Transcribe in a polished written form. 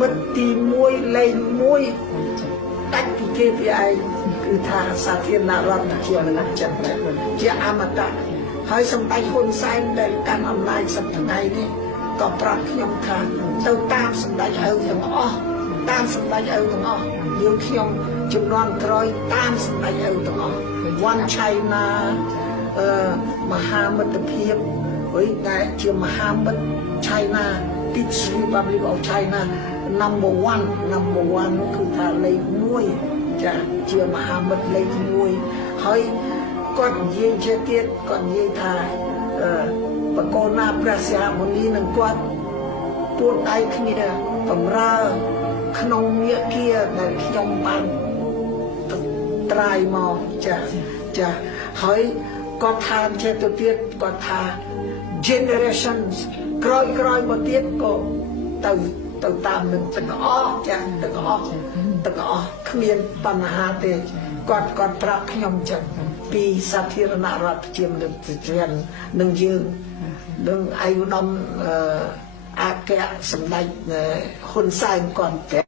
មិត្តទី1លេខ1ដាច់ពីគេពីឯងគឺថាសាធារណរដ្ឋជាម្នាក់ចិត្តជាអមតៈហើយសម្ដេចហ៊ុនសែនដែលកាន់អំណាចសប្តាហ៍នេះក៏ប្រាប់ខ្ញុំថាទៅតាមសម្ដេចឪទាំងអស់តាមសម្ដេចឪទាំងអស់យើងខ្ញុំជំនាន់ក្រោយតាមសម្ដេចឪទាំងអស់ One China មហាមិត្តភាពហើយដែលជាមហាមិត្ត China People's Republic of China number 1គឺថាលេខ1ចាជាមហាមិត្តលេខ1ហើយគាត់និយាយជាទៀតគាត់និយាយថាបកូនណាព្រះសហាមុនីនឹងគាត់ពួនដៃគ្នាបំរើក្នុងមាគាដែលខ្ញុំបានត្រាយមកចាហើយគាត់ថាជាទៅទៀតគាត់ថា generations ក្រោយមកទៀតក៏ទៅតាមនឹងទាំងអស់ចាទាំងអស់គ្មានបញ្ហាទេគាត់ប្រាប់ខ្ញុំចឹងពីសាធារណរដ្ឋជាមនិតជននឹងយើងនឹងអាយុដំអគ្គសម្ដេចហ៊ុនសែនគាត់